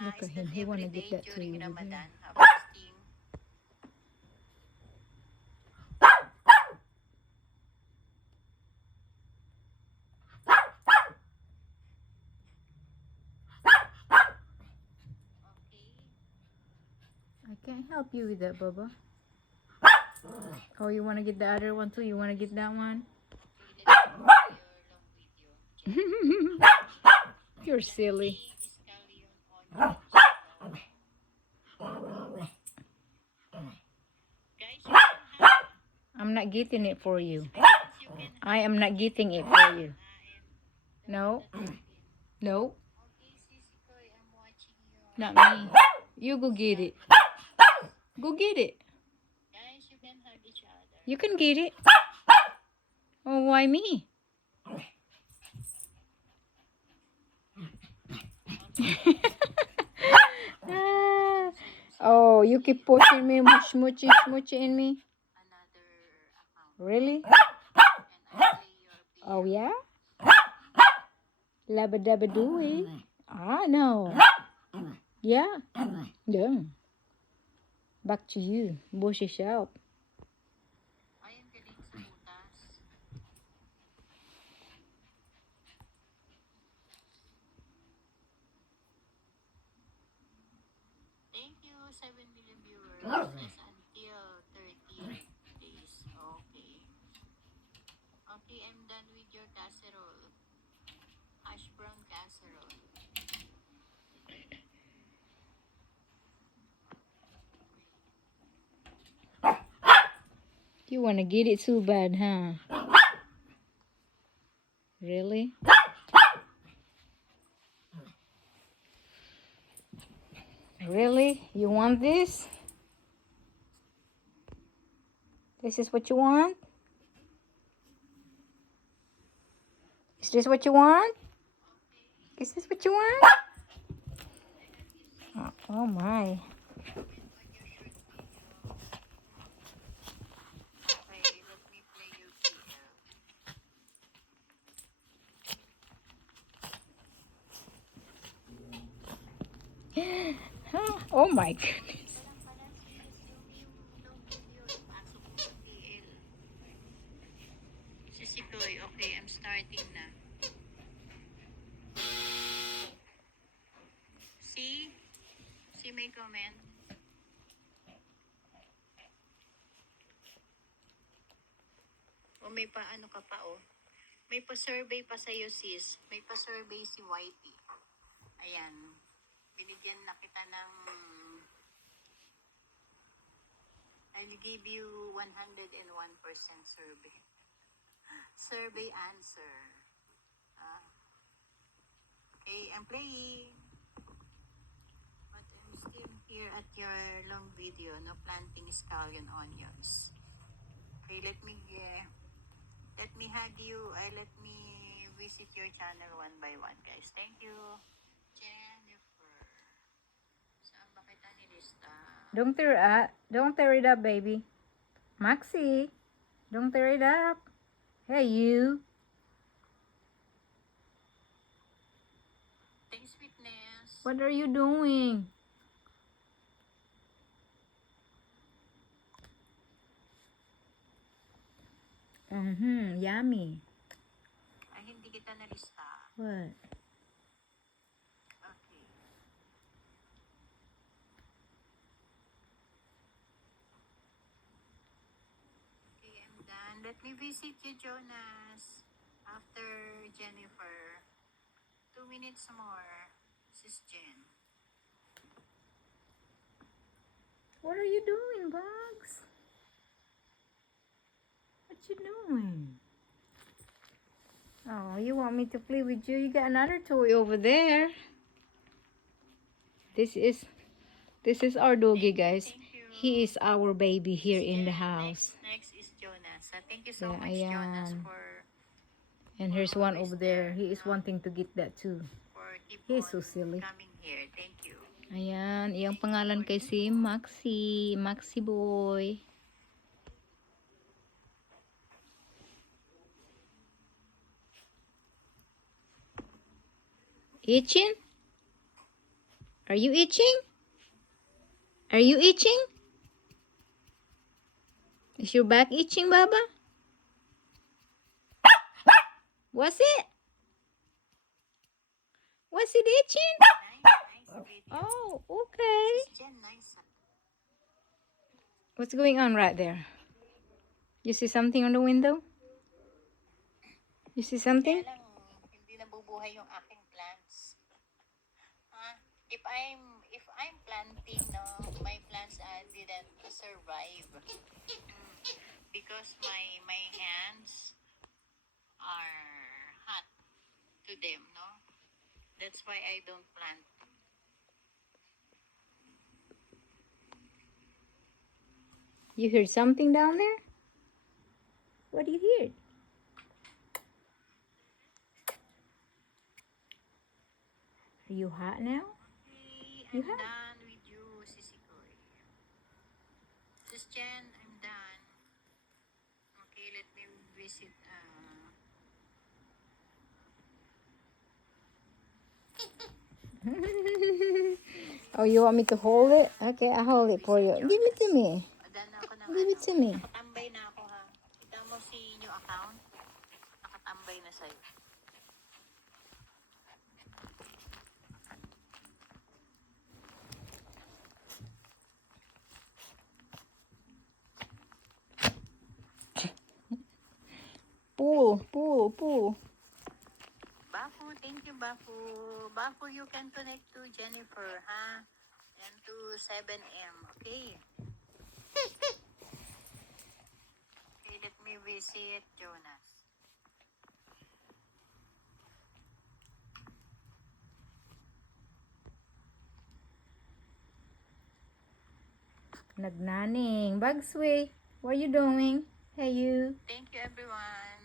Look at him. He want to get that to you. Ramadan, fasting. I can't help you with that, Bubba. Oh, you want to get the other one too? You want to get that one? You're silly. I'm not getting it for you. I am not getting it for you. No. No. Not me. You go get it. Go get it. Guys, you can hug each other. You can get it. Oh, why me? Oh, you keep pushing me, smoochy in me. Another account. Really? And I play your play. Oh, yeah? Labba dabba dooey. Ah, no. Yeah. Yeah. Back to you. Bush yourself. Ay, ang galing sa butas. Thank you, 7 million viewers. Yes, until 30 days. Okay. Okay, I'm done with your casserole. Hash brown casserole. You want to get it too bad, huh? Really? Really? You want this? This is what you want? Is this what you want? Is this what you want? Oh my. Okay, let me play your PL. Oh my goodness. Lang pala sis, yung long video, ipasok mo sa PL. Sisikoy, okay, I'm starting na. See? See my comment? O may pa ano ka pa oh. May pa-survey pa sa'yo sis. May pa-survey si Whitey. Ayan. Binigyan na kita ng I'll give you 101% survey. Survey answer. Okay, I'm playing. But I'm still here at your long video, no planting scallion onions. Okay, let me hug you. Let me visit your channel one by one, guys. Thank you. Jennifer. Saan ba kita nilista? Don't tear it up, baby. Maxie, don't tear it up. Hey, you. Thanks, Witness. What are you doing? Yummy. Ay, hindi kita nalista. What? Okay. Okay, I'm done. Let me visit you, Jonas. After Jennifer. 2 minutes more. Sis Jen. What are you doing, Bugs? What you doing? Oh, you want me to play with you? You got another toy over there. This is our doggy, guys. Thank you. He is our baby here in the house. Next is Jonas. Thank you so Yeah, much, Jonas, ayan. for And here's one over there. He is wanting to get that too. keep He is on so silly. coming here. Thank you. Ayan, iyang pangalan kay si Maxie. Maxie boy. Itching? Are you itching? Are you itching? Is your back itching, Baba? Was it? Was it itching? Nice video. Oh, okay. Sis Jen, nice. What's going on right there? You see something on the window? You see something? Kaya lang, hindi nabubuhay yung aking plants. If I'm planting, no, my plants didn't survive. Because my hands are hot to them, no? That's why I don't plant. You heard something down there? What do you hear? Are you hot now? Okay, You I'm have? done with you, Sisi Koy. Sis Jen, I'm done. Okay, let me visit. Oh, you want me to hold it? Okay, I'll hold it for you. Give it to me. Done ako ng Give it to me. Nakatambay na ako ha. Kita mo si new account? Nakatambay na sa'yo. Pull, pull, pull. Bafu, thank you, Bafu. Bafu, you can connect to Jennifer, ha? And to 7M, okay? Okay, let me visit Jonas. Nagnaning. Bagsway. What are you doing? Hey, you. Thank you, everyone.